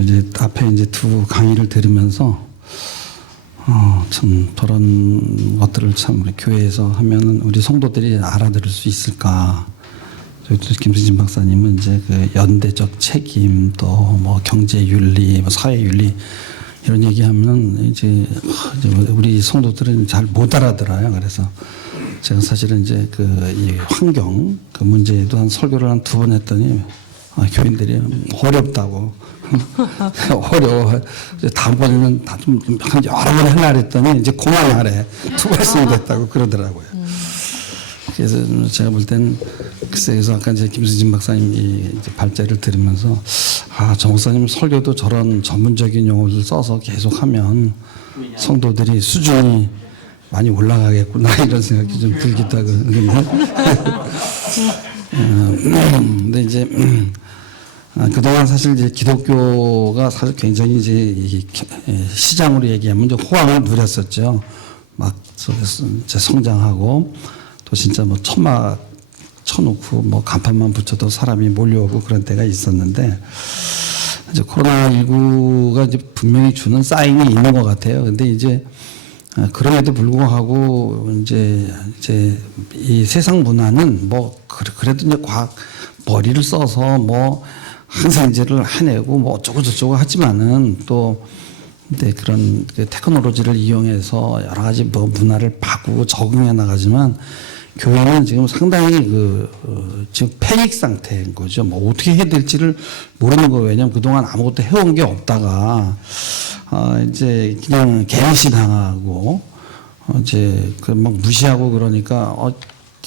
이제 앞에 이제 두 강의를 들으면서 참 저런 것들을 참 우리 교회에서 하면은 우리 성도들이 알아들을 수 있을까? 김수진 박사님은 이제 그 연대적 책임 또 뭐 경제 윤리, 뭐 사회 윤리 이런 얘기하면 이제 우리 성도들은 잘 못 알아들어요. 그래서 제가 사실은 이제 그 이 환경 그 문제에도 한 설교를 한 2번 했더니 교인들이 어렵다고. 어려워. 다음번에는 한 여러 번 하려 했더니 이제 그만하래. 2번 했으면 됐다고 그러더라고요. 그래서 제가 볼 땐 글쎄 그래서 아까 이제 김수진 박사님이 이제 발제를 들으면서 저 목사님 설교도 저런 전문적인 용어를 써서 계속하면 성도들이 수준이 많이 올라가겠구나 이런 생각이 좀 들기도 하거든요. 근데 이제 그동안 사실 이제 기독교가 사실 굉장히 이제 시장으로 얘기하면 이제 호황을 누렸었죠. 막 이제 성장하고 또 진짜 뭐 천막 쳐놓고 뭐 간판만 붙여도 사람이 몰려오고 그런 때가 있었는데 이제 코로나19가 이제 분명히 주는 사인이 있는 것 같아요. 근데 이제 그럼에도 불구하고 이제 이 세상 문화는 뭐 그래도 이제 과학 머리를 써서 뭐 항생제를 해내고 뭐 어쩌고 저쩌고 하지만은 또 근데 그런 그 테크놀로지를 이용해서 여러 가지 뭐 문화를 바꾸고 적응해 나가지만 교회는 지금 상당히 지금 패닉 상태인 거죠. 뭐 어떻게 해야 될지를 모르는 거예요. 왜냐하면 그동안 아무것도 해온 게 없다가 이제 그냥 개무시당하고 이제 그 막 무시하고 그러니까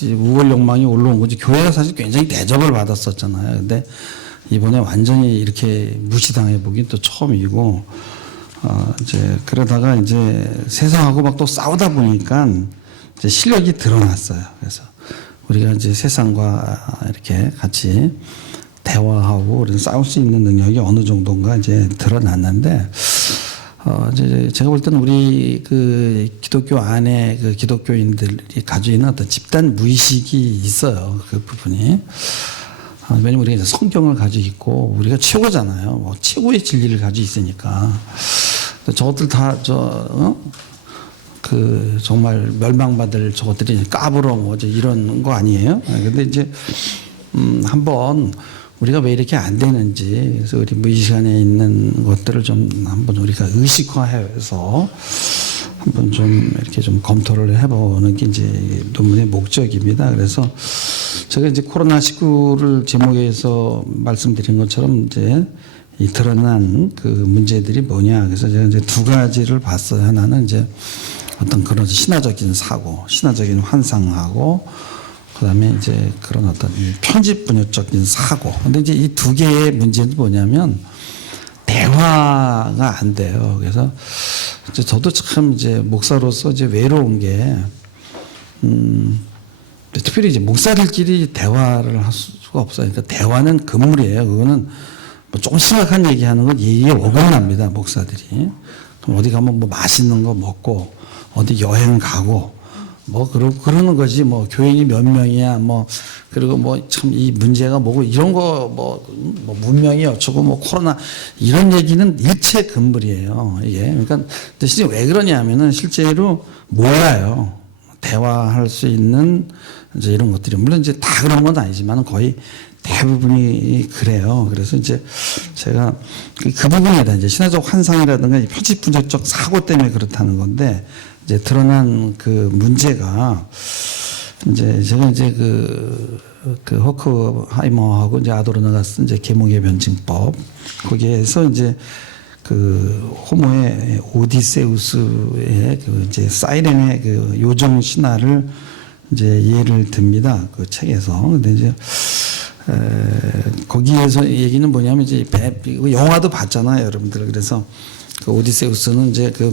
우월 욕망이 올라온 거지. 교회가 사실 굉장히 대접을 받았었잖아요. 근데 이번에 완전히 이렇게 무시당해 보긴 또 처음이고 이제 그러다가 이제 세상하고 막 또 싸우다 보니까 이제 실력이 드러났어요. 그래서 우리가 이제 세상과 이렇게 같이 대화하고 우리는 싸울 수 있는 능력이 어느 정도인가 이제 드러났는데 이제 제가 볼 때는 우리 그 기독교 안에 그 기독교인들이 가지고 있는 어떤 집단 무의식이 있어요. 그 부분이. 왜냐면 우리가 이제 성경을 가지고 있고 우리가 최고잖아요. 뭐 최고의 진리를 가지고 있으니까. 저것들 다 그 정말 멸망받을 저것들이 까불어 뭐 이런 거 아니에요? 근데 이제 한번 우리가 왜 이렇게 안 되는지 그래서 우리 무의식 안에 있는 것들을 좀 한번 우리가 의식화해서 한번 좀 이렇게 좀 검토를 해보는 게 이제 논문의 목적입니다. 그래서 제가 이제 코로나19를 제목에서 말씀드린 것처럼 이제 이 드러난 그 문제들이 뭐냐. 그래서 제가 이제 2가지를 봤어요. 하나는 이제 어떤 그런 신화적인 사고, 신화적인 환상하고 그다음에 이제 그런 어떤 편집 분열적인 사고. 근데 이제 이 2개의 문제는 뭐냐면 대화가 안 돼요. 그래서 이제 저도 참 이제 목사로서 이제 외로운 게 특별히 이제 목사들끼리 대화를 할 수가 없어요. 그러니까 대화는 금물이에요. 그거는 뭐 조금 심각한 얘기하는 건 예의에 어긋납니다. 목사들이. 그럼 어디 가면 뭐 맛있는 거 먹고 어디 여행 가고 뭐 그러는 거지. 뭐 교인이 몇 명이야. 뭐 그리고 뭐 참 이 문제가 뭐고 이런 거 뭐 문명이 어쩌고 뭐 코로나 이런 얘기는 일체 금물이에요. 이게 그러니까 대신 왜 그러냐면은 실제로 몰라요. 대화할 수 있는 이제 이런 것들이 물론 이제 다 그런 건 아니지만 거의 대부분이 그래요. 그래서 이제 제가 그 부분에다 이제 신화적 환상이라든가 편집 분석적 사고 때문에 그렇다는 건데 이제 드러난 그 문제가 이제 제가 이제 그 호크하이머하고 이제 아도르노가 쓴 이제 계몽의 변증법 거기에서 이제 그 호모의 오디세우스의 그 이제 사이렌의 그 요정 신화를 이제 예를 듭니다. 그 책에서. 근데 이제 거기에서 얘기는 뭐냐면 이제 영화도 봤잖아요, 여러분들. 그래서 그 오디세우스는 이제 그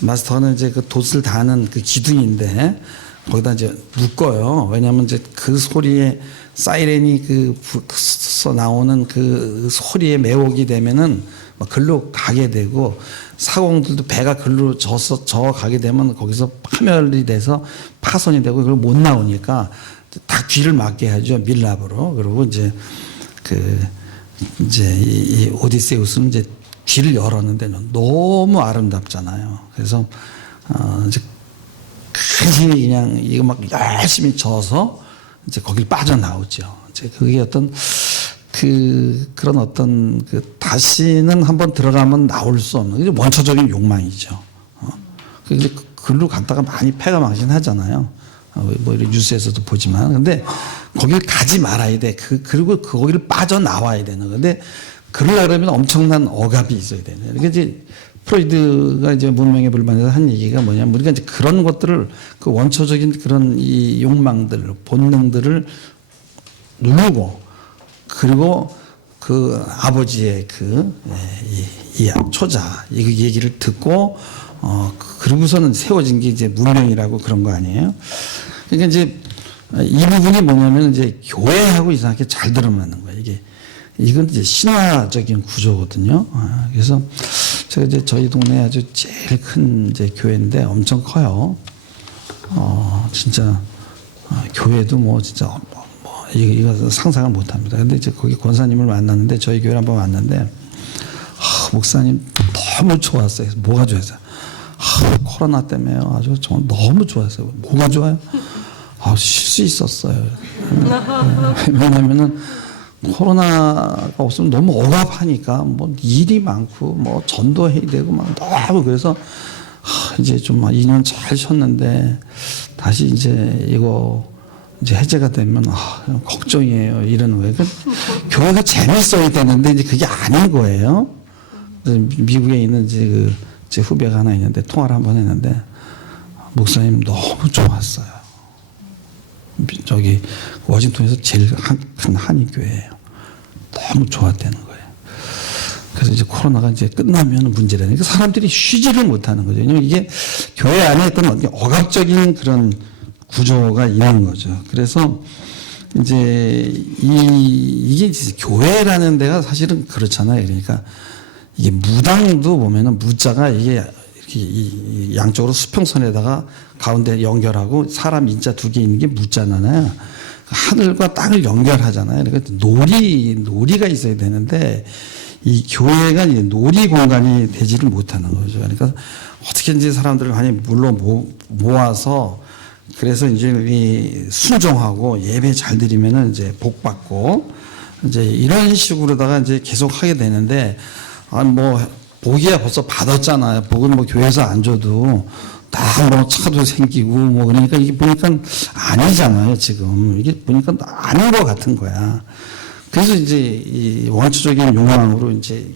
마스터는 이제 그 돛을 다는 그 기둥인데 거기다 이제 묶어요. 왜냐하면 이제 그 소리에 사이렌이 서 나오는 그 소리에 매혹이 되면은 막 글로 가게 되고 사공들도 배가 글로 저 가게 되면 거기서 파멸이 돼서 파손이 되고 그걸 못 나오니까 다 귀를 막게 하죠. 밀랍으로. 그리고 이제 이제 이 오디세우스는 이제 귀를 열었는데 너무 아름답잖아요. 그래서 이제 간신히 그냥 이거 막 열심히 져서 이제 거길 빠져나오죠. 이제 그게 어떤 그런 어떤 다시는 한번 들어가면 나올 수 없는 원초적인 욕망이죠. 그래서 글로 갔다가 많이 패가 망신하잖아요. 뭐 이런 뉴스에서도 보지만. 근데 거길 가지 말아야 돼. 그리고 거기를 빠져나와야 되는 건데, 그러려면 엄청난 억압이 있어야 되는. 그러니까 이제 프로이드가 이제 문명의 불만에서 한 얘기가 뭐냐면, 우리가 이제 그런 것들을 그 원초적인 그런 이 욕망들, 본능들을 누르고, 그리고 그 아버지의 이 초자, 이 얘기를 듣고, 그러고서는 세워진 게 이제 문명이라고 그런 거 아니에요? 그러니까 이제 이 부분이 뭐냐면 이제 교회하고 이상하게 잘 들어맞는 거예요. 이건 이제 신화적인 구조거든요. 그래서 제가 이제 저희 동네 아주 제일 큰 이제 교회인데 엄청 커요. 진짜 교회도 뭐 진짜 이거 상상을 못 합니다. 근데 이제 거기 권사님을 만났는데 저희 교회를 한번 왔는데 목사님 너무 좋았어요. 뭐가 좋았어요? 코로나 때문에요. 아주 정말 너무 좋았어요. 뭐가 좋아요? 쉴 수 있었어요. 왜냐면은 코로나가 없으면 너무 억압하니까 뭐 일이 많고 뭐 전도해야 되고 막 너무 그래서 이제 좀 2년 잘 쉬었는데 다시 이제 이거 이제 해제가 되면 걱정이에요. 이런 거예요. 교회가 재밌어야 되는데 이제 그게 아닌 거예요. 미국에 있는 이제 제 후배가 하나 있는데 통화를 한번 했는데 목사님 너무 좋았어요. 저기 워싱턴에서 제일 큰 한인교회예요. 너무 좋았다는 거예요. 그래서 이제 코로나가 이제 끝나면 문제라니까 사람들이 쉬지를 못하는 거죠. 왜냐면 이게 교회 안에 어떤 억압적인 그런 구조가 있는 거죠. 그래서 이제 이게 교회라는 데가 사실은 그렇잖아요. 그러니까 이게 무당도 보면은 무자가 이게 이렇게 양쪽으로 수평선에다가 가운데 연결하고 사람 인자 2개 있는 게 무자잖아요. 하늘과 땅을 연결하잖아요. 그러니까 놀이가 있어야 되는데 이 교회가 이제 놀이 공간이 되지를 못하는 거죠. 그러니까 어떻게든지 사람들을 많이 모아서 그래서 이제 순종하고 예배 잘 드리면은 이제 복 받고 이제 이런 식으로다가 이제 계속 하게 되는데 뭐 복이야 벌써 받았잖아요. 복은 뭐 교회에서 안 줘도 다 뭐 차도 생기고 뭐 그러니까 이게 보니까 아니잖아요. 지금 이게 보니까 아닌 것 같은 거야. 그래서 이제 이 원초적인 욕망으로 이제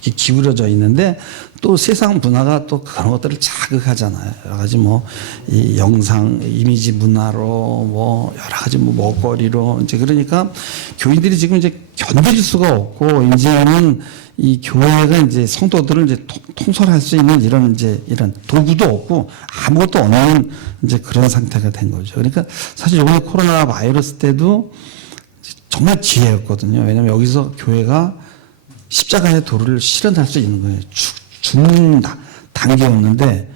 기울어져 있는데 또 세상 문화가 또 그런 것들을 자극하잖아요. 여러 가지 뭐 이 영상, 이미지 문화로 뭐 여러 가지 뭐 먹거리로 이제 그러니까 교인들이 지금 이제 견딜 수가 없고 이제는 이 교회가 이제 성도들을 이제 통솔할 수 있는 이런 도구도 없고 아무것도 없는 이제 그런 상태가 된 거죠. 그러니까 사실 이번에 코로나 바이러스 때도 정말 기회였거든요. 왜냐하면 여기서 교회가 십자가의 도를 실현할 수 있는 거예요. 죽는 단계였는데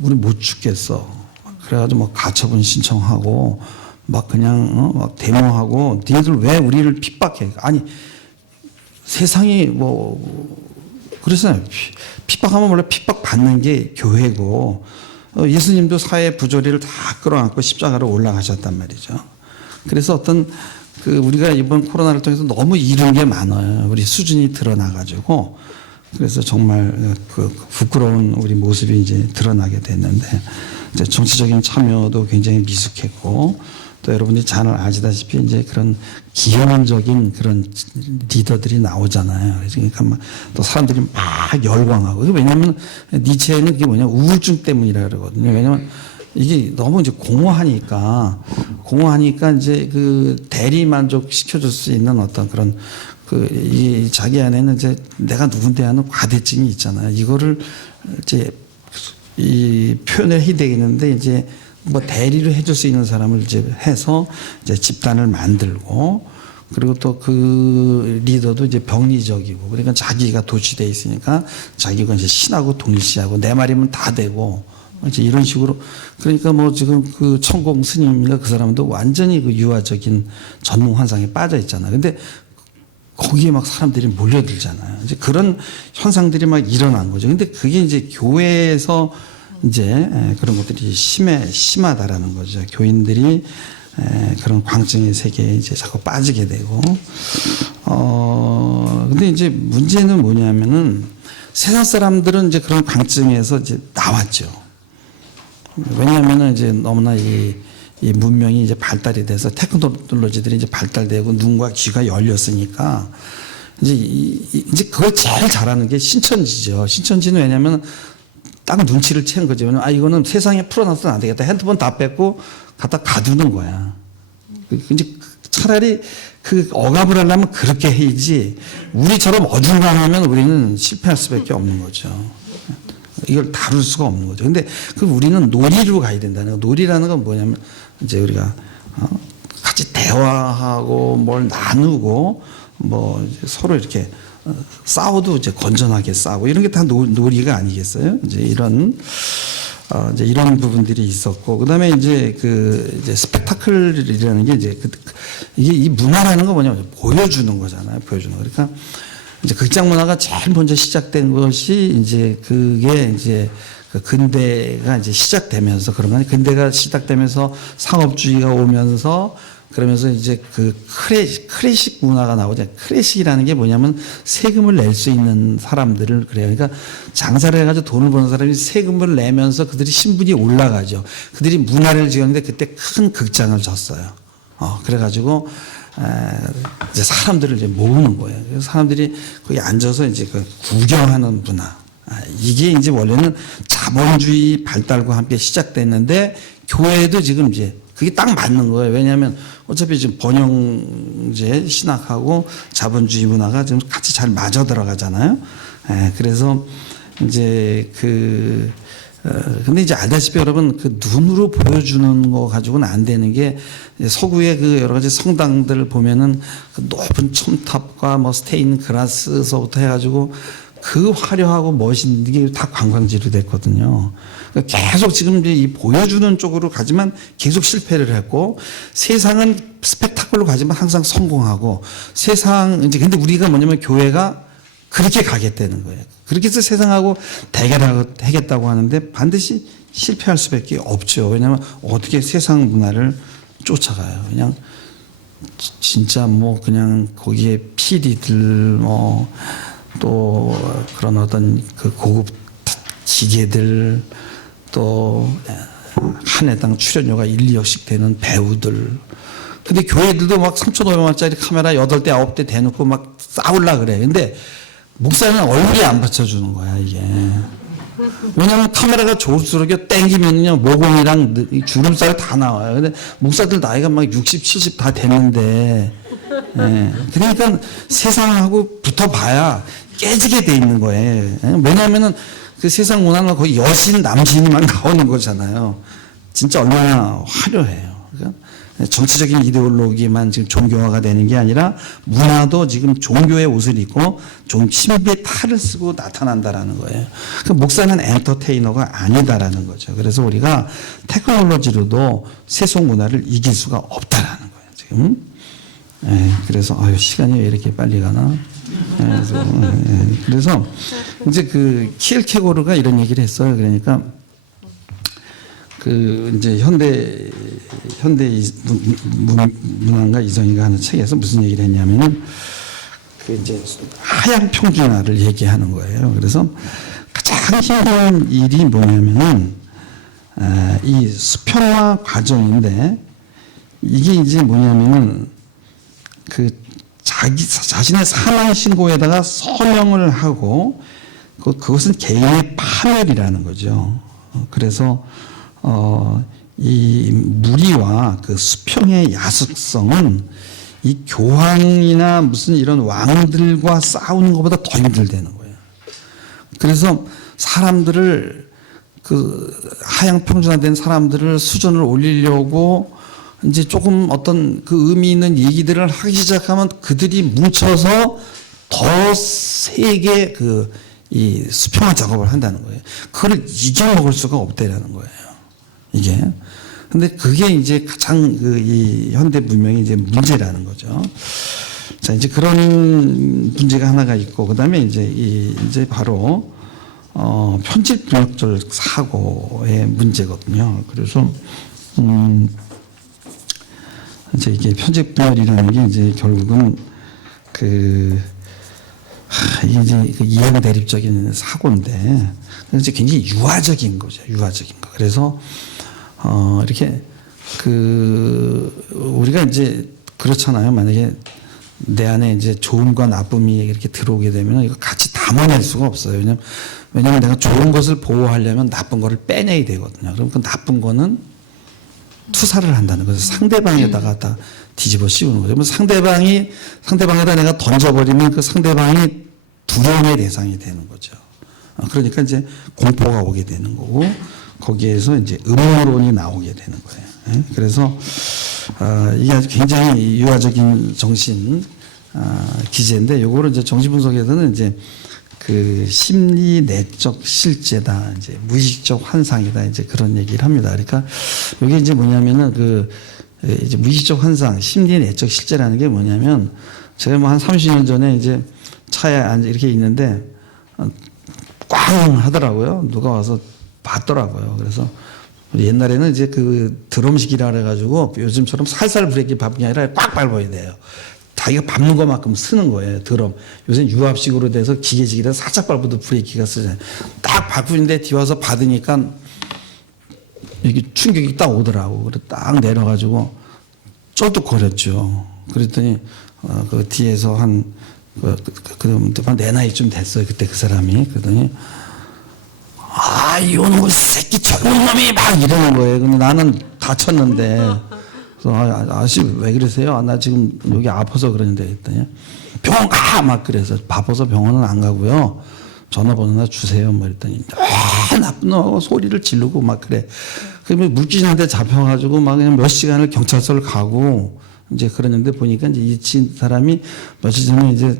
우리 못 죽겠어. 그래가지고 뭐 가처분 신청하고 막 그냥 막 데모하고 니네들 왜 우리를 핍박해? 아니 세상이 뭐 그러잖아요. 핍박하면 원래 핍박 받는 게 교회고 예수님도 사회 부조리를 다 끌어안고 십자가로 올라가셨단 말이죠. 그래서 어떤 우리가 이번 코로나를 통해서 너무 잃은 게 많아요. 우리 수준이 드러나가지고 그래서 정말 부끄러운 우리 모습이 이제 드러나게 됐는데 이제 정치적인 참여도 굉장히 미숙했고 또 여러분이 잘 아시다시피 이제 그런 기형적인 그런 리더들이 나오잖아요. 그러니까 또 사람들이 막 열광하고 왜냐하면 니체는 그게 뭐냐 우울증 때문이라 그러거든요. 왜냐하면 이게 너무 이제 공허하니까 이제 대리 만족 시켜줄 수 있는 어떤 그런 이 자기 안에는 이제 내가 누군데 하는 과대증이 있잖아요. 이거를 이제 이 표현을 해야 되겠는데 이제 뭐 대리를 해줄 수 있는 사람을 이제 해서 이제 집단을 만들고 그리고 또 그 리더도 이제 병리적이고 그러니까 자기가 도취돼 있으니까 자기가 이제 신하고 동일시하고 내 말이면 다 되고 이제 이런 식으로 그러니까 뭐 지금 천공 스님인가 그 사람도 완전히 유아적인 전능 환상에 빠져 있잖아요. 근데 거기에 막 사람들이 몰려들잖아요. 이제 그런 현상들이 막 일어난 거죠. 근데 그게 이제 교회에서 이제 그런 것들이 심하다라는 거죠. 교인들이 그런 광증의 세계에 이제 자꾸 빠지게 되고, 근데 이제 문제는 뭐냐면은 세상 사람들은 이제 그런 광증에서 이제 나왔죠. 왜냐하면은 이제 너무나 이 문명이 이제 발달이 돼서 테크놀로지들이 이제 발달되고 눈과 귀가 열렸으니까 이제 그걸 제일 잘하는 게 신천지죠. 신천지는 왜냐하면 딱 눈치를 채는 거죠. 이거는 세상에 풀어놔서는 안 되겠다. 핸드폰 다 뺏고 갖다 가두는 거야. 이제 차라리 그 억압을 하려면 그렇게 해야지 우리처럼 어중간하면 우리는 실패할 수밖에 없는 거죠. 이걸 다룰 수가 없는 거죠. 근데 그 우리는 놀이로 가야 된다는 거. 놀이라는 건 뭐냐면 이제 우리가 같이 대화하고 뭘 나누고 뭐 서로 이렇게 싸워도 이제 건전하게 싸우고 이런 게 다 놀이가 아니겠어요? 이제 이런 부분들이 있었고, 그다음에 이제 이제 스펙타클이라는 게 이제 이게 이 문화라는 거 뭐냐면 보여주는 거잖아요. 보여주는 거. 그러니까 이제 극장 문화가 제일 먼저 시작된 것이 이제 그게 이제 그 근대가 이제 시작되면서 그런 거 아니에요. 근대가 시작되면서 상업주의가 오면서 그러면서 이제 그 클래식 문화가 나오죠. 클래식이라는 게 뭐냐면 세금을 낼 수 있는 사람들을 그래요. 그러니까 장사를 해가지고 돈을 버는 사람이 세금을 내면서 그들이 신분이 올라가죠. 그들이 문화를 지었는데 그때 큰 극장을 졌어요. 그래가지고 이제 사람들을 이제 모으는 거예요. 그래서 사람들이 거기 앉아서 이제 그 구경하는 문화. 이게 이제 원래는 자본주의 발달과 함께 시작됐는데 교회도 지금 이제 그게 딱 맞는 거예요. 왜냐하면 어차피 지금 번영제 신학하고 자본주의 문화가 지금 같이 잘 맞아 들어가잖아요. 그래서 이제 근데 이제 알다시피 여러분 그 눈으로 보여주는 거 가지고는 안 되는 게 서구의 그 여러 가지 성당들 보면은 그 높은 첨탑과 뭐 스테인 그라스서부터 해가지고 그 화려하고 멋있는 게 다 관광지로 됐거든요. 그러니까 계속 지금 이제 이 보여주는 쪽으로 가지만 계속 실패를 했고, 세상은 스펙타클로 가지만 항상 성공하고, 이제 근데 우리가 뭐냐면 교회가 그렇게 가겠다는 거예요. 그렇게 해서 세상하고 대결하겠다고 하는데 반드시 실패할 수밖에 없죠. 왜냐하면 어떻게 세상 문화를 쫓아가요. 그냥 진짜 뭐 그냥 거기에 PD들 또 그런 어떤 그 고급 기계들 또 한 해당 출연료가 1, 2억씩 되는 배우들. 근데 교회들도 막 3,500원짜리 카메라 8대, 9대 대놓고 막 싸울라 그래. 근데 목사는 얼굴이 안 받쳐주는 거야, 이게. 왜냐면 카메라가 좋을수록 땡기면요, 모공이랑 주름살 다 나와요. 근데 목사들 나이가 막 60, 70 다 됐는데, 그러니까 세상하고 붙어봐야 깨지게 돼 있는 거예요. 왜냐하면은 그 세상 문화는 거의 여신, 남신만 나오는 거잖아요. 진짜 얼마나 화려해요. 그러니까 정치적인 이데올로기만 지금 종교화가 되는 게 아니라 문화도 지금 종교의 옷을 입고 신비의 탈을 쓰고 나타난다라는 거예요. 그러니까 목사는 엔터테이너가 아니다라는 거죠. 그래서 우리가 테크놀로지로도 세속 문화를 이길 수가 없다라는 거예요. 지금. 그래서 시간이 왜 이렇게 빨리 가나? 그래서 이제 그 키엘케고르가 이런 얘기를 했어요. 그러니까 그 이제 현대 문화가 이성희가 하는 책에서 무슨 얘기를 했냐면은 그 이제 하향 평준화를 얘기하는 거예요. 그래서 가장 힘든 일이 뭐냐면은 이 수평화 과정인데, 이게 이제 뭐냐면은 그 자신의 사망 신고에다가 서명을 하고 그것은 개인의 파멸이라는 거죠. 그래서 이 무리와 그 수평의 야속성은 이 교황이나 무슨 이런 왕들과 싸우는 것보다 더 힘들다는 거예요. 그래서 사람들을 그 하향 평준화된 사람들을 수준을 올리려고 이제 조금 어떤 그 의미 있는 얘기들을 하기 시작하면 그들이 뭉쳐서 더 세게 이 수평화 작업을 한다는 거예요. 그걸 이겨먹을 수가 없다라는 거예요. 이게. 근데 그게 이제 가장 이 현대 문명의 이제 문제라는 거죠. 자, 이제 그런 문제가 하나가 있고, 그 다음에 이제 바로, 편집병역절 사고의 문제거든요. 그래서, 이제 이게 편집병역이라는 게 이제 결국은 이게 이제 이해가 대립적인 사고인데, 이제 굉장히 유화적인 거죠. 유화적인 거. 그래서, 이렇게 우리가 이제 그렇잖아요. 만약에 내 안에 이제 좋음과 나쁨이 이렇게 들어오게 되면 이거 같이 담아낼 수가 없어요. 왜냐면 내가 좋은 것을 보호하려면 나쁜 거를 빼내야 되거든요. 그럼 그 나쁜 거는 투사를 한다는 거죠. 상대방에다가 다 뒤집어 씌우는 거죠. 상대방에다 내가 던져버리면 그 상대방이 두려움의 대상이 되는 거죠. 그러니까 이제 공포가 오게 되는 거고, 거기에서 이제 음모론이 나오게 되는 거예요. 그래서 이게 아주 굉장히 유화적인 정신 기제인데, 요거를 이제 정신분석에서는 이제 심리 내적 실제다, 이제 무의식적 환상이다, 이제 그런 얘기를 합니다. 그러니까 이게 이제 뭐냐면은 이제 무의식적 환상, 심리 내적 실제라는 게 뭐냐면, 제가 뭐 한 30년 전에 이제 차에 앉아 이렇게 있는데 꽝 하더라고요. 누가 와서 봤더라고요. 그래서 옛날에는 이제 드럼식이라 그래가지고 요즘처럼 살살 브레이크 밟는 게 아니라 꽉 밟아야 돼요. 자기가 밟는 것만큼 쓰는 거예요. 드럼. 요새는 유압식으로 돼서 기계식이라 살짝 밟아도 브레이크가 쓰잖아요. 딱 밟고 있는데 뒤 와서 받으니까 여기 충격이 딱 오더라고. 그래 딱 내려가지고 쩔뚝거렸죠. 그랬더니 그 뒤에서 내 나이쯤 됐어요. 그때 그 사람이. 그러더니 이놈의 새끼 젊은 놈이 막 이러는 거예요. 근데 나는 다쳤는데. 그래서 아저씨 왜 그러세요? 나 지금 여기 아파서 그러는데 했더니 병원 가! 막 그래서 바빠서 병원은 안 가고요. 전화번호나 주세요. 뭐 이랬더니 나쁜 놈하고 소리를 지르고 막 그래. 그러면 물귀신한테 잡혀가지고 막 그냥 몇 시간을 경찰서를 가고 이제 그러는데 보니까 이제 이 사람이 며칠 전에 이제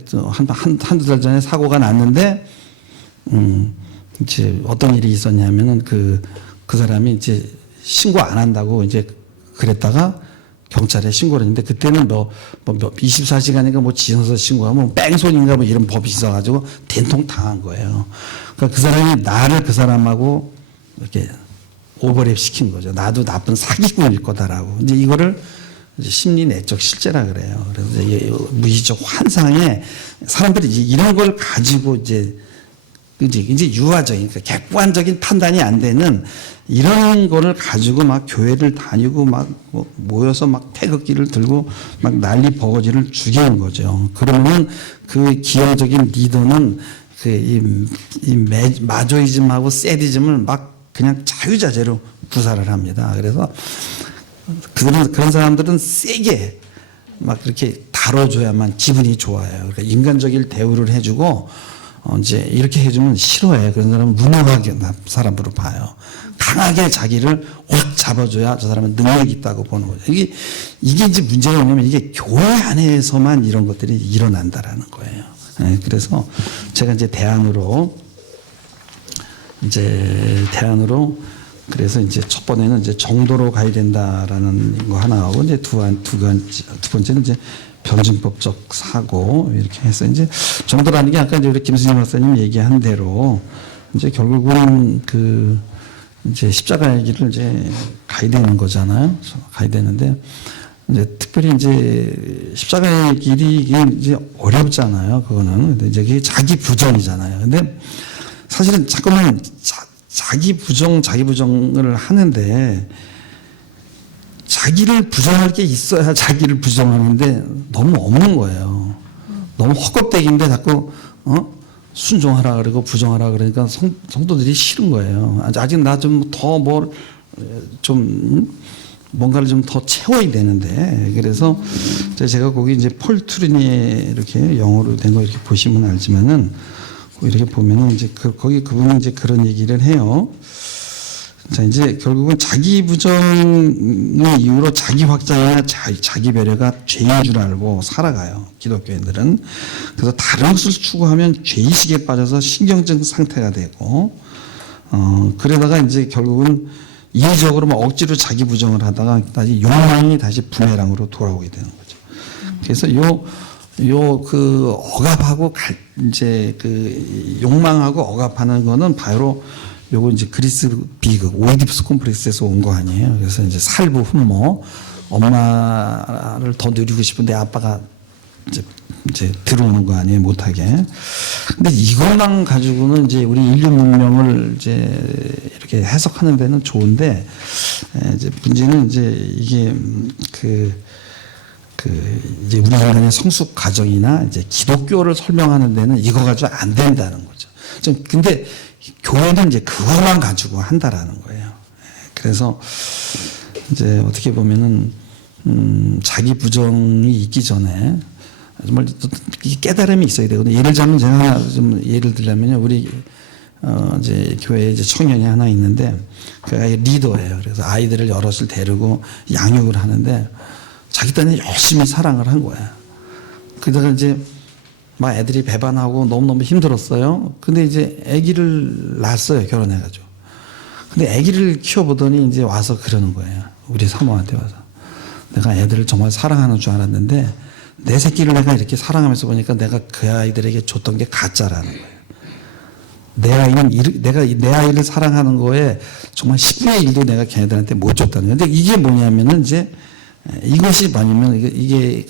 한두 달 전에 사고가 났는데 이제 어떤 일이 있었냐면은 그 사람이 이제 신고 안 한다고 이제 그랬다가 경찰에 신고를 했는데, 그때는 24시간인가 뭐 지나서 신고하면 뺑소니인가 뭐 이런 법이 있어가지고 된통 당한 거예요. 그러니까 그 사람이 나를 그 사람하고 이렇게 오버랩 시킨 거죠. 나도 나쁜 사기꾼일 거다라고. 이제 이거를 이제 심리 내적 실제라 그래요. 그래서 이게 무의식적 환상에 사람들이 이런 걸 가지고 이제 유화적인, 그러니까 객관적인 판단이 안 되는 이런 거를 가지고 막 교회를 다니고 막 모여서 막 태극기를 들고 막 난리 버거지를 죽이는 거죠. 그러면 그 기형적인 리더는 마조이즘하고 세디즘을 막 그냥 자유자재로 구사를 합니다. 그래서 그런 사람들은 세게 막 그렇게 다뤄줘야만 기분이 좋아요. 그러니까 인간적인 대우를 해주고 이제 이렇게 해주면 싫어해요. 그런 사람은 무능하게 사람으로 봐요. 강하게 자기를 확 잡아줘야 저 사람은 능력이 있다고 보는 거죠. 이게 이제 문제가 뭐냐면 이게 교회 안에서만 이런 것들이 일어난다라는 거예요. 그래서 제가 이제 대안으로 그래서 이제 첫 번에는 이제 정도로 가야 된다라는 거 하나 하고, 이제 두 번째는 이제 변증법적 사고, 이렇게 해서 이제 정도라는 게 아까 이제 우리 김수진 박사님 얘기한 대로 이제 결국은 이제 십자가의 길을 이제 가야 되는 거잖아요. 가야 되는데 이제 특별히 이제 십자가의 길이 이제 어렵잖아요. 그거는. 근데 이제 그게 자기 부정이잖아요. 근데 사실은 자꾸만 자기 부정을 하는데, 자기를 부정할 게 있어야 자기를 부정하는데 너무 없는 거예요. 너무 헛껍데기인데 자꾸 순종하라 그러고 부정하라 그러니까 성도들이 싫은 거예요. 아직 나 좀 더 뭔가를 좀 더 채워야 되는데. 그래서 제가 거기 이제 폴 트루니에 이렇게 영어로 된 거 이렇게 보시면 알지만은 이렇게 보면은 이제 거기 그분이 이제 그런 얘기를 해요. 자, 이제 결국은 자기 부정의 이유로 자기 확장이나 자기 배려가 죄인 줄 알고 살아가요. 기독교인들은. 그래서 다른 것을 추구하면 죄의식에 빠져서 신경증 상태가 되고, 그러다가 이제 결국은 이의적으로 막 억지로 자기 부정을 하다가 다시 욕망이 다시 부메랑으로 돌아오게 되는 거죠. 그래서 요 그 억압하고 이제 그 욕망하고 억압하는 거는 바로 요거 이제 그리스 비극 오이디푸스 콤플렉스에서 온 거 아니에요. 그래서 이제 살부 흠모 엄마를 더 누리고 싶은데 아빠가 이제 들어오는 거 아니에요, 못하게. 근데 이것만 가지고는 이제 우리 인류 문명을 이제 이렇게 해석하는 데는 좋은데, 이제 문제는 이제 이게 이제 우리 인간의 성숙 과정이나 이제 기독교를 설명하는 데는 이거 가지고 안 된다는 거죠. 근데 교회는 이제 그것만 가지고 한다라는 거예요. 그래서 이제 어떻게 보면은, 자기 부정이 있기 전에 정말 깨달음이 있어야 되거든요. 예를 들자면 제가 좀 예를 들자면요. 우리 이제 교회에 이제 청년이 하나 있는데 그 아이 리더예요. 그래서 아이들을 여럿을 데리고 양육을 하는데 자기 딴에 열심히 사랑을 한 거야. 그러다가 이제 막 애들이 배반하고 너무너무 힘들었어요. 근데 이제 아기를 낳았어요. 결혼해가지고. 근데 아기를 키워보더니 이제 와서 그러는 거예요. 우리 사모한테 와서. 내가 애들을 정말 사랑하는 줄 알았는데 내 새끼를 내가 이렇게 사랑하면서 보니까 내가 그 아이들에게 줬던 게 가짜라는 거예요. 내 아이는 내가 내 아이를 사랑하는 거에 정말 10분의 1도 내가 걔네들한테 못 줬다는 거예요. 근데 이게 뭐냐면은 이제 이것이 뭐냐면 이게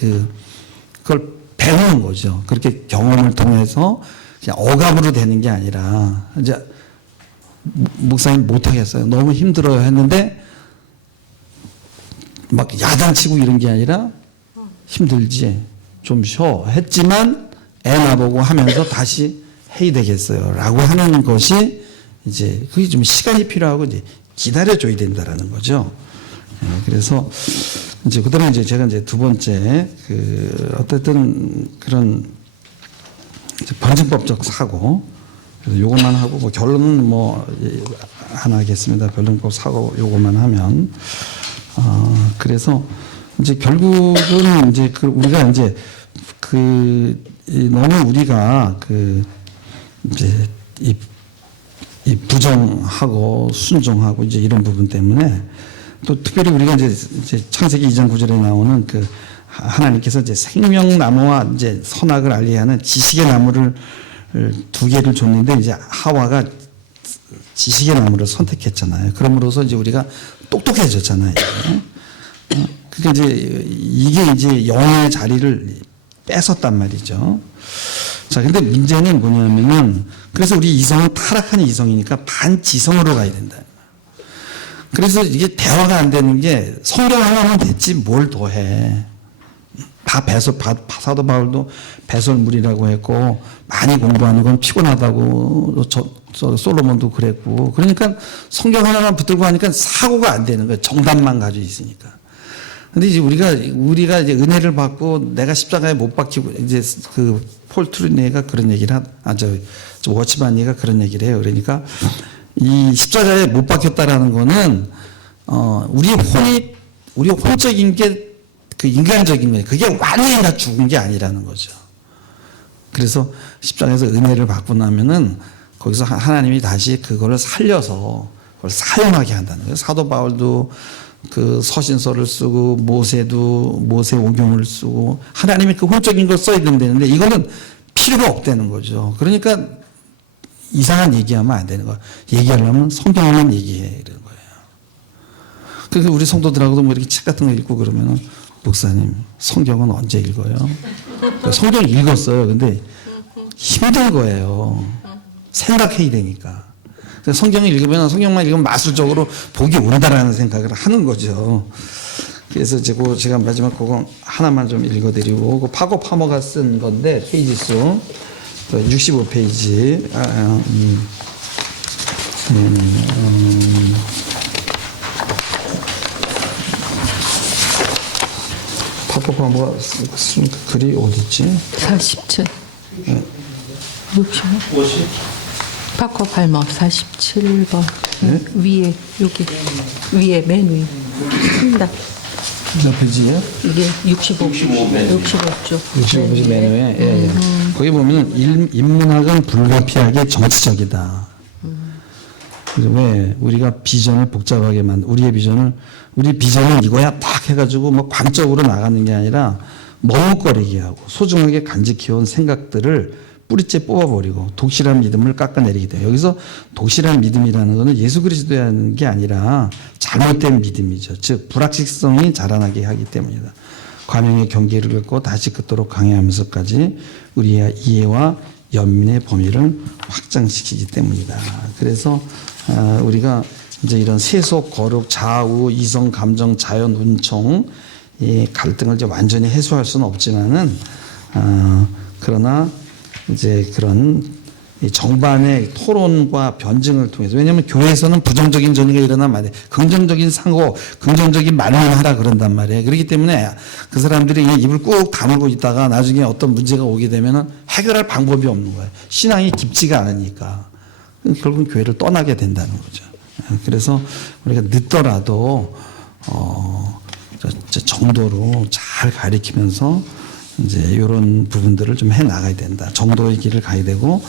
그걸 배우는 거죠. 그렇게 경험을 통해서 그냥 억압으로 되는 게 아니라 이제 목사님 못 하겠어요. 너무 힘들어요 했는데 막 야단치고 이런 게 아니라 힘들지 좀 쉬어 했지만 애 나보고 하면서 다시 해야 되겠어요 라고 하는 것이 이제 그게 좀 시간이 필요하고 이제 기다려줘야 된다라는 거죠. 그래서 이제 그다음에 이제 제가 이제 두 번째 어쨌든 그런 변증법적 사고 그래서 요것만 하고 뭐 결론은 뭐 하나 하겠습니다. 변증법 사고 요것만 하면 그래서 이제 결국은 이제 우리가 이제 너무 우리가 이제 이 부정하고 순종하고 이제 이런 부분 때문에 또 특별히 우리가 이제 창세기 2장 9절에 나오는 하나님께서 이제 생명나무와 이제 선악을 알게 하는 지식의 나무를 두 개를 줬는데 이제 하와가 지식의 나무를 선택했잖아요. 그럼으로써 이제 우리가 똑똑해졌잖아요. 그러니까 이게 이제 영의 자리를 뺏었단 말이죠. 자, 근데 문제는 뭐냐면은 그래서 우리 이성은 타락한 이성이니까 반지성으로 가야 된다. 그래서 이게 대화가 안 되는 게 성경 하나만 됐지 뭘 더 해. 사도 바울도 배설물이라고 했고 많이 공부하는 건 피곤하다고 솔로몬도 그랬고 그러니까 성경 하나만 붙들고 하니까 사고가 안 되는 거예요. 정답만 가지고 있으니까. 근데 이제 우리가 이제 은혜를 받고 내가 십자가에 못 박히고 이제 폴 트루네가 그런 얘기를 저 워치만이가 그런 얘기를 해요. 그러니까 이 십자가에 못 박혔다라는 거는 우리 혼적인 게 인간적인 거예요. 그게 완전히 다 죽은 게 아니라는 거죠. 그래서 십자가에서 은혜를 받고 나면은 거기서 하나님이 다시 그거를 살려서 그걸 사용하게 한다는 거예요. 사도 바울도 서신서를 쓰고 모세 오경을 쓰고 하나님이 혼적인 걸 써야 된다는데 이거는 필요가 없다는 거죠. 그러니까 이상한 얘기하면 안 되는 거야. 얘기하려면 성경만 얘기해 이런 거예요. 그래서 우리 성도들하고도 뭐 이렇게 책 같은 거 읽고 그러면은 목사님 성경은 언제 읽어요? 성경 읽었어요. 근데 힘든 거예요. 생각해야 되니까. 성경을 읽으면 성경만 읽으면 마술적으로 복이 온다라는 생각을 하는 거죠. 그래서 제가 마지막 그거 하나만 좀 읽어드리고 그 파고 파머가 쓴 건데 페이지 수 65페이지 파고 파머가 쓴 글이 어디 있지? 47 50 파커 발머 47번 네? 위에 여기 위에 맨 위. 습니다. 몇 페이지예요? 이게 65쪽. 65페이지 맨 위에. 예. 거기 보면은 인문학은 불가피하게 정치적이다. 그래서 왜 우리가 비전을 복잡하게 우리 비전은 이거야 딱 해가지고 뭐 광적으로 나가는 게 아니라 머뭇거리게 하고 소중하게 간직해온 생각들을 뿌리째 뽑아버리고 독실한 믿음을 깎아내리게 돼요. 여기서 독실한 믿음이라는 것은 예수 그리스도에 하는 게 아니라 잘못된 믿음이죠. 즉 불확실성이 자라나게 하기 때문이다. 과명의 경계를 긋고 다시 긋도록 강해하면서까지 우리의 이해와 연민의 범위를 확장시키기 때문이다. 그래서 우리가 이제 이런 세속, 거룩, 좌우, 이성, 감정, 자연, 운총 이 갈등을 이제 완전히 해소할 수는 없지만은 그러나 이제 그런 이 정반의 토론과 변증을 통해서 왜냐하면 교회에서는 부정적인 전의가 일어나면 안 돼. 긍정적인 상고, 긍정적인 말만 하라 그런단 말이에요. 그렇기 때문에 그 사람들이 입을 꾹 다물고 있다가 나중에 어떤 문제가 오게 되면은 해결할 방법이 없는 거예요. 신앙이 깊지가 않으니까 결국은 교회를 떠나게 된다는 거죠. 그래서 우리가 늦더라도 정도로 잘 가리키면서 이제 이런 부분들을 좀 해 나가야 된다. 정도의 길을 가야 되고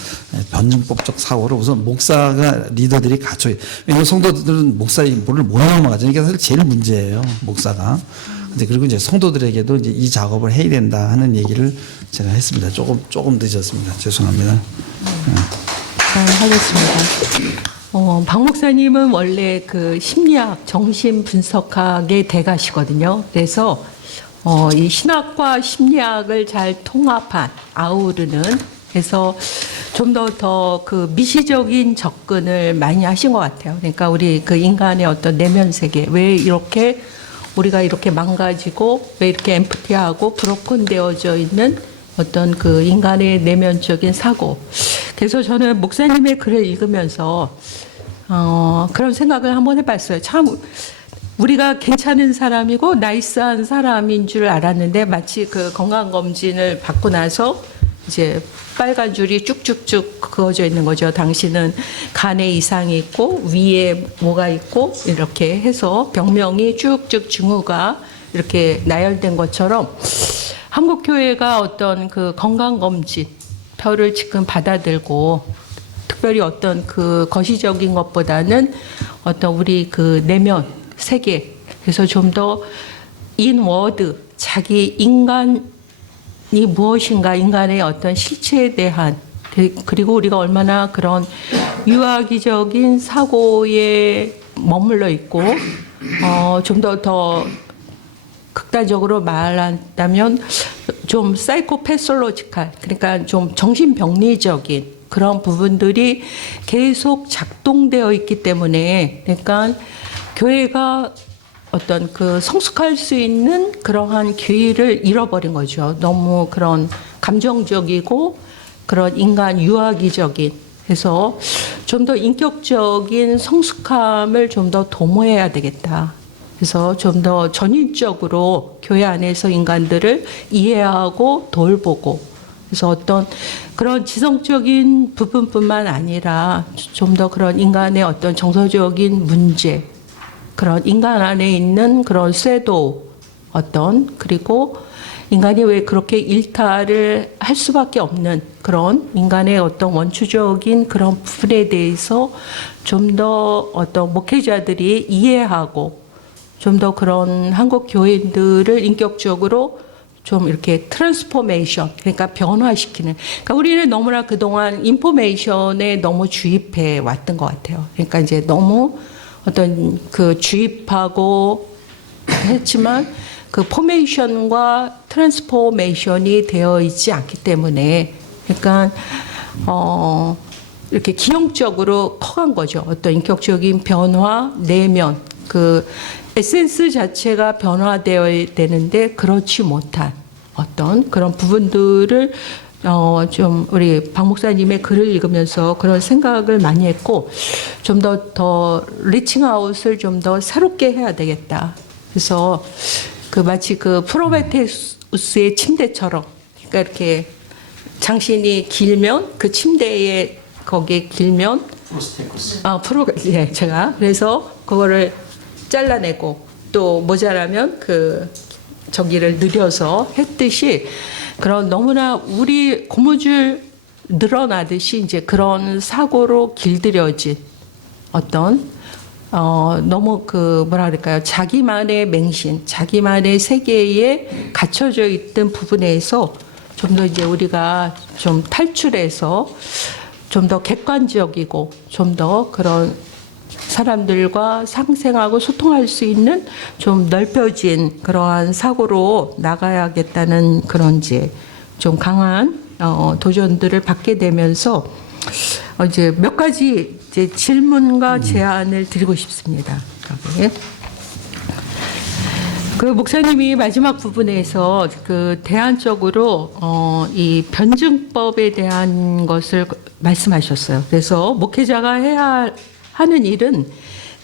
변증법적 사고를 우선 목사가 리더들이 갖춰야. 왜냐하면 성도들은 목사의 뭐를 못 넘어가죠. 이게 사실 제일 문제예요. 목사가. 근데 그리고 이제 성도들에게도 이제 이 작업을 해야 된다 하는 얘기를 제가 했습니다. 조금 늦었습니다. 죄송합니다. 하겠습니다. 박 목사님은 원래 그 심리학, 정신 분석학의 대가시거든요. 그래서 이 신학과 심리학을 잘 통합한 아우르는 그래서 좀 더 그 미시적인 접근을 많이 하신 것 같아요. 그러니까 우리 그 인간의 어떤 내면 세계 왜 이렇게 우리가 이렇게 망가지고 왜 이렇게 엠프티하고 브로큰 되어져 있는 어떤 그 인간의 내면적인 사고. 그래서 저는 목사님의 글을 읽으면서 그런 생각을 한번 해봤어요. 참 우리가 괜찮은 사람이고 나이스한 사람인 줄 알았는데 마치 그 건강검진을 받고 나서 이제 빨간 줄이 쭉쭉쭉 그어져 있는 거죠. 당신은 간에 이상이 있고 위에 뭐가 있고 이렇게 해서 병명이 쭉쭉 징후가 이렇게 나열된 것처럼 한국교회가 어떤 그 건강검진 표를 지금 받아들고 특별히 어떤 그 거시적인 것보다는 어떤 우리 그 내면 세계 그래서 좀 더 인워드 자기 인간이 무엇인가 인간의 어떤 실체에 대한 그리고 우리가 얼마나 그런 유아기적인 사고에 머물러 있고 좀 더 극단적으로 말한다면 좀 사이코패솔로지칼 그러니까 좀 정신병리적인 그런 부분들이 계속 작동되어 있기 때문에 그러니까 교회가 어떤 그 성숙할 수 있는 그러한 기회를 잃어버린 거죠. 너무 그런 감정적이고 그런 인간 유아기적인 해서 좀 더 인격적인 성숙함을 좀 더 도모해야 되겠다. 그래서 좀 더 전인적으로 교회 안에서 인간들을 이해하고 돌보고 그래서 어떤 그런 지성적인 부분뿐만 아니라 좀 더 그런 인간의 어떤 정서적인 문제 그런 인간 안에 있는 그런 쇠도 어떤 그리고 인간이 왜 그렇게 일탈을 할 수밖에 없는 그런 인간의 어떤 원초적인 그런 부분에 대해서 좀 더 어떤 목회자들이 이해하고 좀 더 그런 한국 교인들을 인격적으로 좀 이렇게 트랜스포메이션 그러니까 변화시키는 그러니까 우리는 너무나 그동안 인포메이션에 너무 주입해 왔던 것 같아요. 그러니까 이제 너무 어떤 그 주입하고 했지만 그 포메이션과 트랜스포메이션이 되어 있지 않기 때문에 그러니까 이렇게 기형적으로 커간 거죠. 어떤 인격적인 변화, 내면 그 에센스 자체가 변화되어야 되는데 그렇지 못한 어떤 그런 부분들을 좀 우리 박 목사님의 글을 읽으면서 그런 생각을 많이 했고 좀 더 리칭아웃을 좀 더 새롭게 해야 되겠다. 그래서 그 마치 그 프로메테우스의 침대처럼 그러니까 이렇게 장신이 길면 그 침대에 거기에 길면 예, 제가 그래서 그거를 잘라내고 또 모자라면 그 저기를 늘려서 했듯이 그런 너무나 우리 고무줄 늘어나듯이 이제 그런 사고로 길들여진 어떤 너무 뭐라 그럴까요? 자기만의 맹신, 자기만의 세계에 갇혀져 있던 부분에서 좀 더 이제 우리가 좀 탈출해서 좀 더 객관적이고 좀 더 그런 사람들과 상생하고 소통할 수 있는 좀 넓혀진 그러한 사고로 나가야겠다는 그런 좀 강한 도전들을 받게 되면서 이제 몇 가지 이제 질문과 제안을 드리고 싶습니다. 그 목사님이 마지막 부분에서 그 대안적으로 이 변증법에 대한 것을 말씀하셨어요. 그래서 목회자가 해야 하는 일은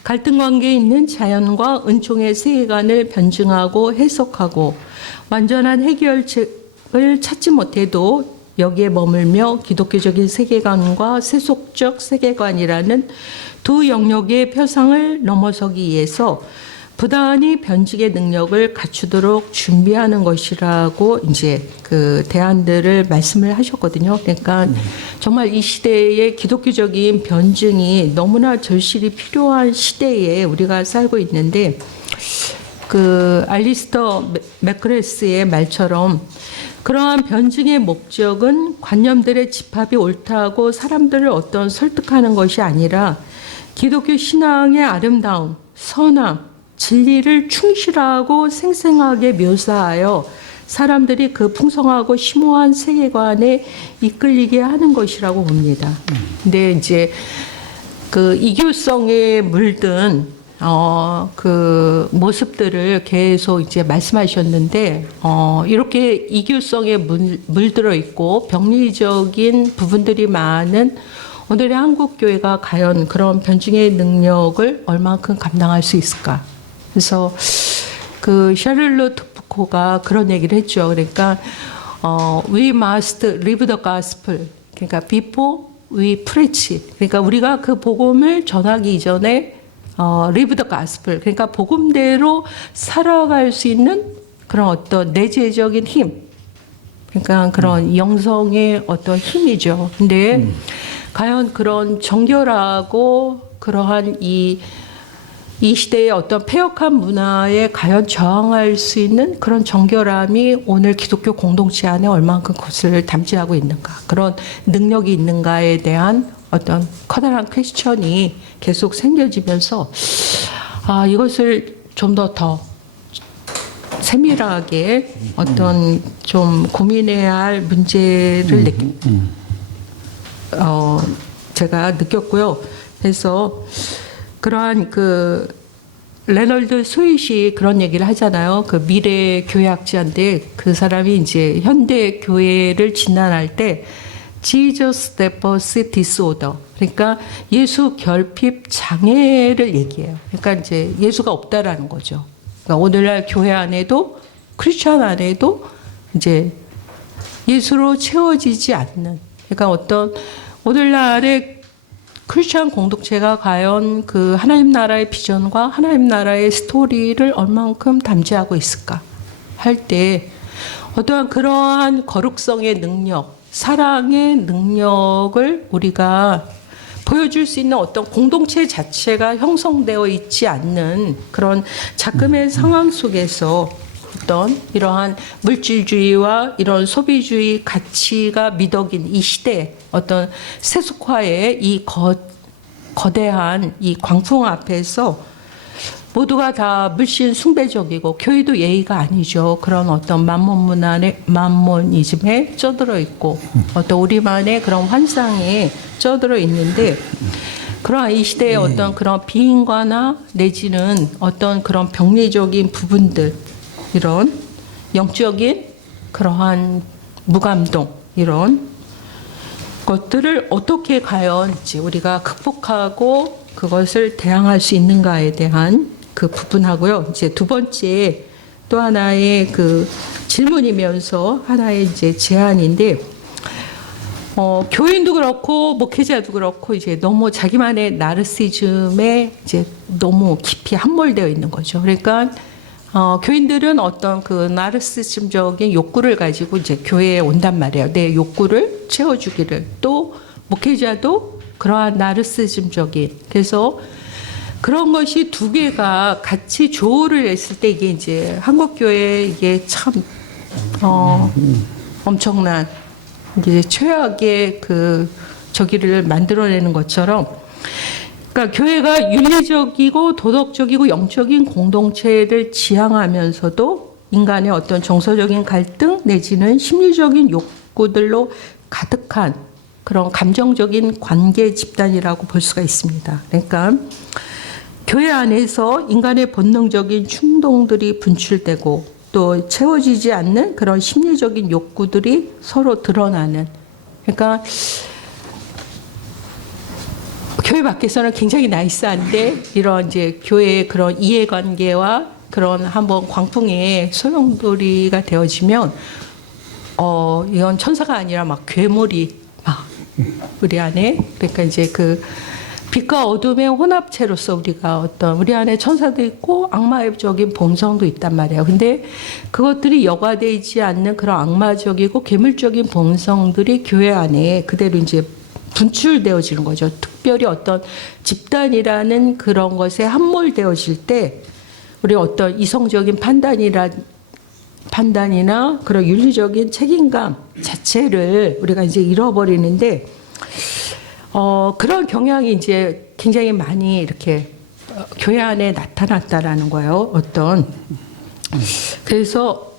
갈등 관계에 있는 자연과 은총의 세계관을 변증하고 해석하고 완전한 해결책을 찾지 못해도 여기에 머물며 기독교적인 세계관과 세속적 세계관이라는 두 영역의 표상을 넘어서기 위해서 부단히 변증의 능력을 갖추도록 준비하는 것이라고 이제 그 대안들을 말씀을 하셨거든요. 그러니까 정말 이 시대의 기독교적인 변증이 너무나 절실히 필요한 시대에 우리가 살고 있는데 그 알리스터 맥그레스의 말처럼 그러한 변증의 목적은 관념들의 집합이 옳다고 사람들을 어떤 설득하는 것이 아니라 기독교 신앙의 아름다움, 선함, 진리를 충실하고 생생하게 묘사하여 사람들이 그 풍성하고 심오한 세계관에 이끌리게 하는 것이라고 봅니다. 근데 이제 그 이교성에 물든 그 모습들을 계속 이제 말씀하셨는데 이렇게 이교성에 물들어 있고 병리적인 부분들이 많은 오늘의 한국 교회가 과연 그런 변증의 능력을 얼마큼 감당할 수 있을까? 그래서 그 샤를로트 푸코가 그런 얘기를 했죠. 그러니까 we must live the gospel. 그러니까 before we preach. 그러니까 우리가 그 복음을 전하기 이전에 live the gospel. 그러니까 복음대로 살아갈 수 있는 그런 어떤 내재적인 힘. 그러니까 그런 영성의 어떤 힘이죠. 근데 과연 그런 정결하고 그러한 이 시대의 어떤 폐역한 문화에 과연 저항할 수 있는 그런 정결함이 오늘 기독교 공동체 안에 얼만큼 것을 담지하고 있는가, 그런 능력이 있는가에 대한 어떤 커다란 퀘스천이 계속 생겨지면서 이것을 좀 더 세밀하게 어떤 좀 고민해야 할 문제를 제가 느꼈고요. 그래서 그러한 그 레널드 스윗이 그런 얘기를 하잖아요. 그 미래 교회학자인데 그 사람이 이제 현대 교회를 진단할 때 Jesus Deficit Disorder, 그러니까 예수 결핍 장애를 얘기해요. 그러니까 이제 예수가 없다라는 거죠. 그러니까 오늘날 교회 안에도 크리스천 안에도 이제 예수로 채워지지 않는, 그러니까 어떤 오늘날의 크리스천 공동체가 과연 그 하나님 나라의 비전과 하나님 나라의 스토리를 얼만큼 담지하고 있을까 할 때 어떠한 그러한 거룩성의 능력, 사랑의 능력을 우리가 보여줄 수 있는 어떤 공동체 자체가 형성되어 있지 않는 그런 작금의 상황 속에서 어떤 이러한 물질주의와 이런 소비주의 가치가 미덕인 이 시대, 어떤 세속화의 이 거대한 이 광풍 앞에서 모두가 다 물씬 숭배적이고 교회도 예의가 아니죠. 그런 어떤 만몬이즘에 쩌들어 있고 어떤 우리만의 그런 환상에 쩌들어 있는데, 그러한 이 시대의 어떤 그런 비인과나 내지는 어떤 그런 병리적인 부분들, 이런 영적인 그러한 무감동, 이런 것들을 어떻게 과연 이제 우리가 극복하고 그것을 대항할 수 있는가에 대한 그 부분하고요. 이제 두 번째 또 하나의 그 질문이면서 하나의 이제 제안인데, 교인도 그렇고 목회자도 그렇고 이제 너무 자기만의 나르시즘에 이제 너무 깊이 함몰되어 있는 거죠. 그러니까 교인들은 어떤 그 나르시즘적인 욕구를 가지고 이제 교회에 온단 말이에요. 내 욕구를 채워주기를. 또 목회자도 그러한 나르시즘적인, 그래서 그런 것이 두 개가 같이 조율을 했을 때 이게 이제 한국교회 이게 참 엄청난 이제 최악의 그 저기를 만들어내는 것처럼, 그러니까 교회가 윤리적이고 도덕적이고 영적인 공동체를 지향하면서도 인간의 어떤 정서적인 갈등 내지는 심리적인 욕구들로 가득한 그런 감정적인 관계 집단이라고 볼 수가 있습니다. 그러니까 교회 안에서 인간의 본능적인 충동들이 분출되고 또 채워지지 않는 그런 심리적인 욕구들이 서로 드러나는, 그러니까 교회 밖에서는 굉장히 나이스한데 이런 이제 교회의 그런 이해관계와 그런 한번 광풍의 소용돌이가 되어지면 이건 천사가 아니라 막 괴물이 막 우리 안에, 그러니까 이제 그 빛과 어둠의 혼합체로서 우리가 어떤 우리 안에 천사도 있고 악마적인 본성도 있단 말이에요. 근데 그것들이 여과되지 않는 그런 악마적이고 괴물적인 본성들이 교회 안에 그대로 이제 분출되어지는 거죠. 특별히 어떤 집단이라는 그런 것에 함몰되어질 때 우리 어떤 이성적인 판단이나 그런 윤리적인 책임감 자체를 우리가 이제 잃어버리는데, 그런 경향이 이제 굉장히 많이 이렇게 교회 안에 나타났다라는 거예요. 그래서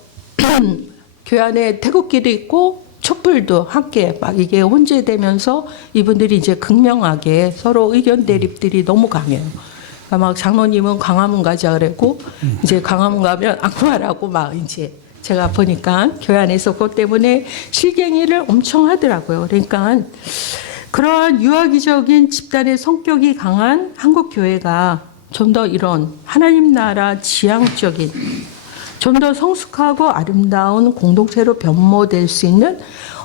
교회 안에 태극기도 있고 촛불도 함께 막 이게 혼재되면서 이분들이 이제 극명하게 서로 의견 대립들이 너무 강해요. 그러니까 막 장로님은 광화문 가자 그랬고 이제 광화문 가면 악마라고 막 이제 제가 보니까 교회 안에서 그것 때문에 실갱이를 엄청 하더라고요. 그러니까 그러한 유아기적인 집단의 성격이 강한 한국 교회가 좀 더 이런 하나님 나라 지향적인 좀 더 성숙하고 아름다운 공동체로 변모될 수 있는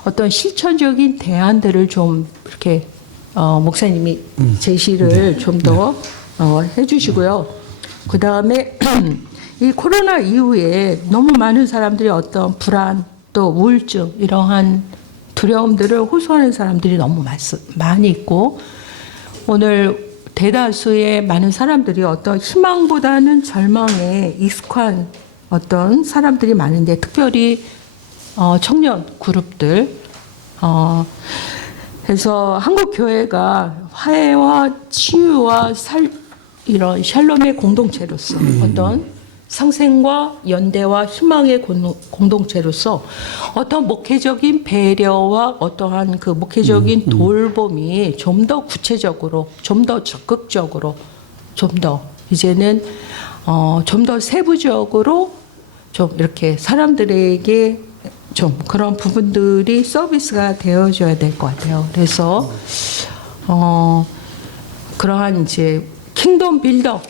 어떤 실천적인 대안들을 좀 이렇게 목사님이 제시를 좀 더 해주시고요. 그 다음에 이 코로나 이후에 너무 많은 사람들이 어떤 불안 또 우울증 이러한 두려움들을 호소하는 사람들이 너무 많이 있고, 오늘 대다수의 많은 사람들이 어떤 희망보다는 절망에 익숙한 어떤 사람들이 많은데, 특별히 청년 그룹들, 그래서 한국 교회가 화해와 치유와 이런 샬롬의 공동체로서 어떤 상생과 연대와 희망의 공동체로서 어떤 목회적인 배려와 어떠한 그 목회적인 돌봄이 좀 더 구체적으로, 좀 더 적극적으로, 좀 더 이제는 좀 더 세부적으로 좀 이렇게 사람들에게 좀 그런 부분들이 서비스가 되어줘야 될 것 같아요. 그래서 그러한 이제 킹덤 빌더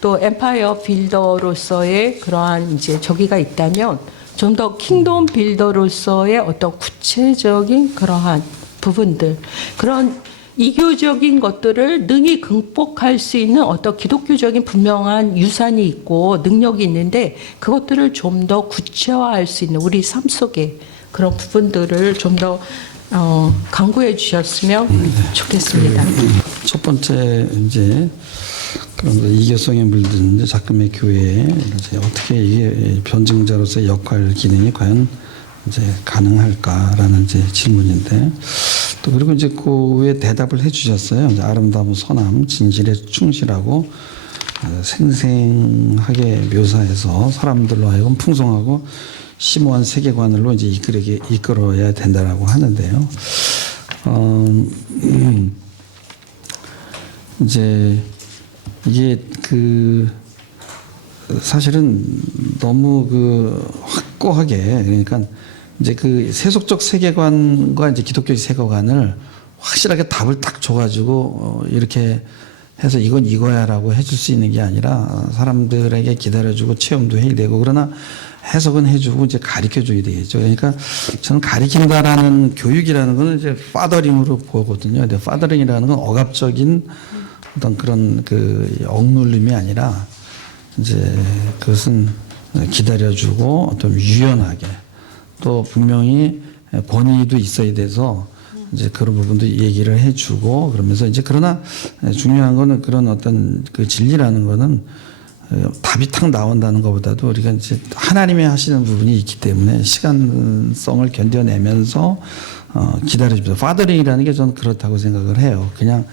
또 엠파이어 빌더로서의 그러한 이제 저기가 있다면 좀 더 킹덤 빌더로서의 어떤 구체적인 그러한 부분들, 그런 이교적인 것들을 능히 극복할 수 있는 어떤 기독교적인 분명한 유산이 있고 능력이 있는데 그것들을 좀 더 구체화할 수 있는 우리 삶 속에 그런 부분들을 좀 더 강구해 주셨으면 좋겠습니다. 첫 번째 이제 그런 이교성에 물든 이제 작금의 교회에 이제 어떻게 이게 변증자로서의 역할 기능이 과연 이제 가능할까라는 이제 질문인데, 또 그리고 이제 그 외에 대답을 해주셨어요. 이제 아름다움, 선함, 진실에 충실하고 생생하게 묘사해서 사람들로 하여금 풍성하고 심오한 세계관으로 이제 이끌어야 된다라고 하는데요. 이제 이게 그 사실은 너무 그 확고하게, 그러니까 이제 그 세속적 세계관과 이제 기독교의 세계관을 확실하게 답을 딱 줘가지고 이렇게 해서 이건 이거야라고 해줄 수 있는 게 아니라 사람들에게 기다려주고 체험도 해야 되고, 그러나 해석은 해주고 이제 가르쳐줘야 되겠죠. 그러니까 저는 가르친다라는 교육이라는 거는 이제 파더링으로 보거든요. 근데 파더링이라는 건 억압적인 어떤 그런 그 억눌림이 아니라 이제 그것은 기다려주고 어떤 유연하게, 또 분명히 권위도 있어야 돼서 이제 그런 부분도 얘기를 해주고 그러면서 이제 그러나 중요한 거는 그런 어떤 그 진리라는 거는 답이 탁 나온다는 것보다도 우리가 이제 하나님이 하시는 부분이 있기 때문에 시간성을 견뎌내면서 기다려줍니다. 파더링이라는 게 저는 그렇다고 생각을 해요. 그냥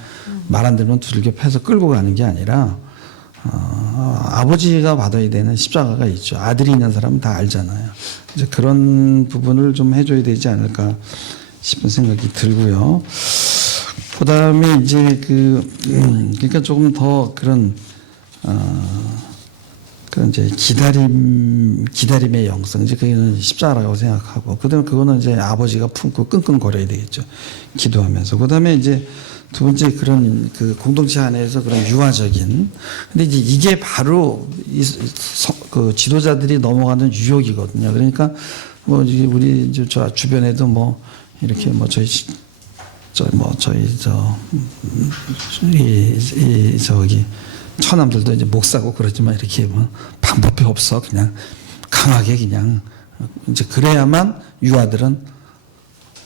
말 안 들으면 두들겨 패서 끌고 가는 게 아니라 아버지가 받아야 되는 십자가가 있죠. 아들이 있는 사람은 다 알잖아요. 이제 그런 부분을 좀 해줘야 되지 않을까 싶은 생각이 들고요. 그다음에 이제 그러니까 조금 더 그런 이제 기다림의 영성, 이제 그게는 십자가라고 생각하고, 그다음에 그거는 이제 아버지가 품고 끙끙거려야 되겠죠. 기도하면서. 그다음에 이제 두 번째 그런 그 공동체 안에서 그런 유아적인, 근데 이제 이게 바로 그 지도자들이 넘어가는 유혹이거든요. 그러니까 뭐 우리 저 주변에도 뭐 이렇게 뭐 저기 처남들도 이제 목사고 그러지만 이렇게 뭐 방법이 없어. 그냥 강하게 그냥 이제 그래야만 유아들은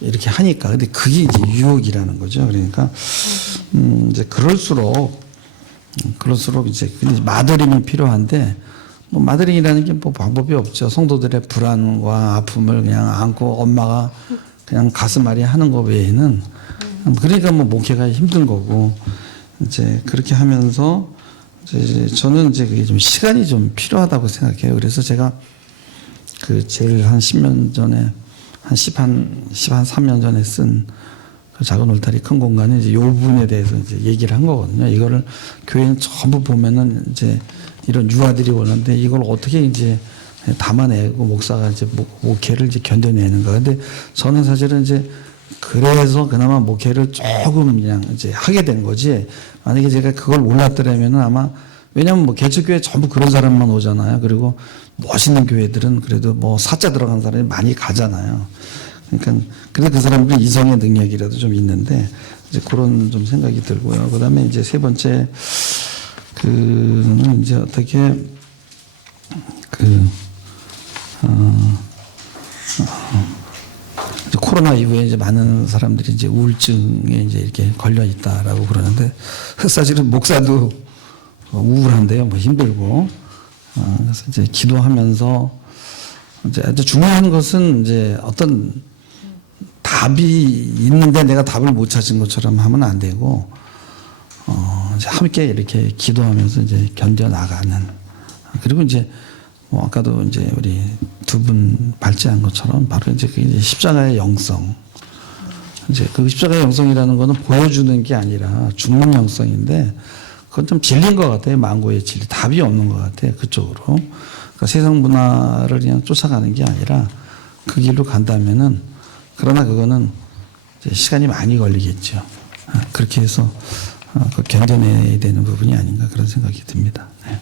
이렇게 하니까. 근데 그게 이제 유혹이라는 거죠. 그러니까 이제 그럴수록 이제 마더링이 필요한데 뭐 마더링이라는 게 뭐 방법이 없죠. 성도들의 불안과 아픔을 그냥 안고 엄마가 그냥 가슴앓이 하는 거 외에는 그러니까 뭐 목회가 힘든 거고 이제 그렇게 하면서 이제 저는 이제 그게 좀 시간이 좀 필요하다고 생각해요. 그래서 제가 그 제일 한 10년 전에 한 3년 전에 쓴 그 작은 울타리 큰 공간에 이제 요 부분에 대해서 이제 얘기를 한 거거든요. 이거를 교회는 전부 보면은 이제 이런 유아들이 오는데 이걸 어떻게 이제 담아내고 목사가 이제 목회를 이제 견뎌내는가. 근데 저는 사실은 이제 그래서 그나마 목회를 조금 그냥 이제 하게 된 거지. 만약에 제가 그걸 몰랐더라면은 아마 왜냐면 뭐 개척교회 전부 그런 사람만 오잖아요. 그리고 멋있는 교회들은 그래도 뭐 사자 들어간 사람이 많이 가잖아요. 그러니까 그래도 그 사람들은 이성의 능력이라도 좀 있는데 이제 그런 좀 생각이 들고요. 그다음에 이제 세 번째 그는 이제 어떻게 이제 코로나 이후에 이제 많은 사람들이 이제 우울증에 이제 이렇게 걸려 있다라고 그러는데 사실은 목사도 우울한데요, 뭐 힘들고 그래서 이제 기도하면서 이제 아주 중요한 것은 이제 어떤 답이 있는데 내가 답을 못 찾은 것처럼 하면 안 되고 이제 함께 이렇게 기도하면서 이제 견뎌 나가는 그리고 이제 뭐 아까도 이제 우리 두 분 발제한 것처럼 바로 이제 그 이제 십자가의 영성. 이제 그 십자가의 영성이라는 거는 보여주는 게 아니라 죽는 영성인데 그건 좀 질린 것 같아요. 망고의 진리. 답이 없는 것 같아요. 그쪽으로. 그러니까 세상 문화를 그냥 쫓아가는 게 아니라 그 길로 간다면은 그러나 그거는 이제 시간이 많이 걸리겠죠. 그렇게 해서 그 견뎌내야 되는 부분이 아닌가 그런 생각이 듭니다. 네.